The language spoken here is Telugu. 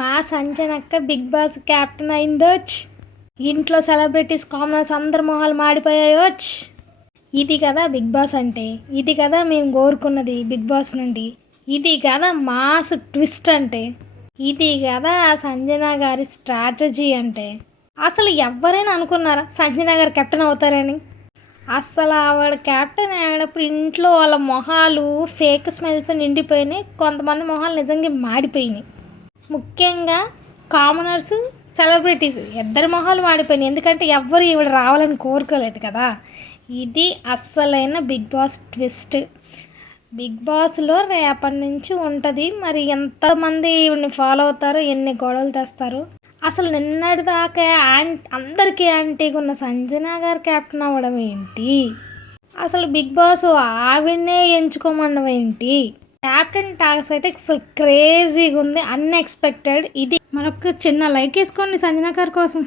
మా సంజనక్క బిగ్ బాస్ క్యాప్టెన్ అయిందోచ్. ఇంట్లో సెలబ్రిటీస్ కామనర్స్ అందరి మొహాలు మాడిపోయాయోచ్. ఇది కదా బిగ్ బాస్ అంటే, ఇది కదా మేము కోరుకున్నది బిగ్ బాస్ నుండి, ఇది కదా మాస్ ట్విస్ట్ అంటే, ఇది కదా సంజన గారి స్ట్రాటజీ అంటే. అసలు ఎవరైనా అనుకున్నారా సంజన గారు కెప్టెన్ అవుతారని? అస్సలు ఆవిడ క్యాప్టెన్ అయినప్పుడు ఇంట్లో వాళ్ళ మొహాలు ఫేక్ స్మైల్స్ నిండిపోయినాయి, కొంతమంది మొహాలు నిజంగా మాడిపోయినాయి. ముఖ్యంగా కామనర్స్, సెలబ్రిటీస్ ఇద్దరి మొహాలు మాడిపోయినాయి. ఎందుకంటే ఎవ్వరు ఈవిడ రావాలని కోరుకోలేదు కదా. ఇది అస్సలైన బిగ్ బాస్ ట్విస్ట్. బిగ్ బాస్లో రేపటి నుంచి ఉంటుంది. మరి ఎంతమంది ఈవిడని ఫాలో అవుతారో, ఎన్ని గొడవలు తెస్తారు. అసలు నిన్నటి దాకా అందరికీ యాంటీగా ఉన్న సంజన గారు క్యాప్టెన్ అవ్వడం ఏంటి? అసలు బిగ్ బాస్ ఆవిడనే ఎంచుకోమన్నవి ఏంటి? క్యాప్టెన్ టాస్క్ అయితే అసలు క్రేజీగా ఉంది, అన్ఎక్స్పెక్టెడ్. ఇది మరొక చిన్న లైక్ వేసుకోండి సంజన గారి కోసం.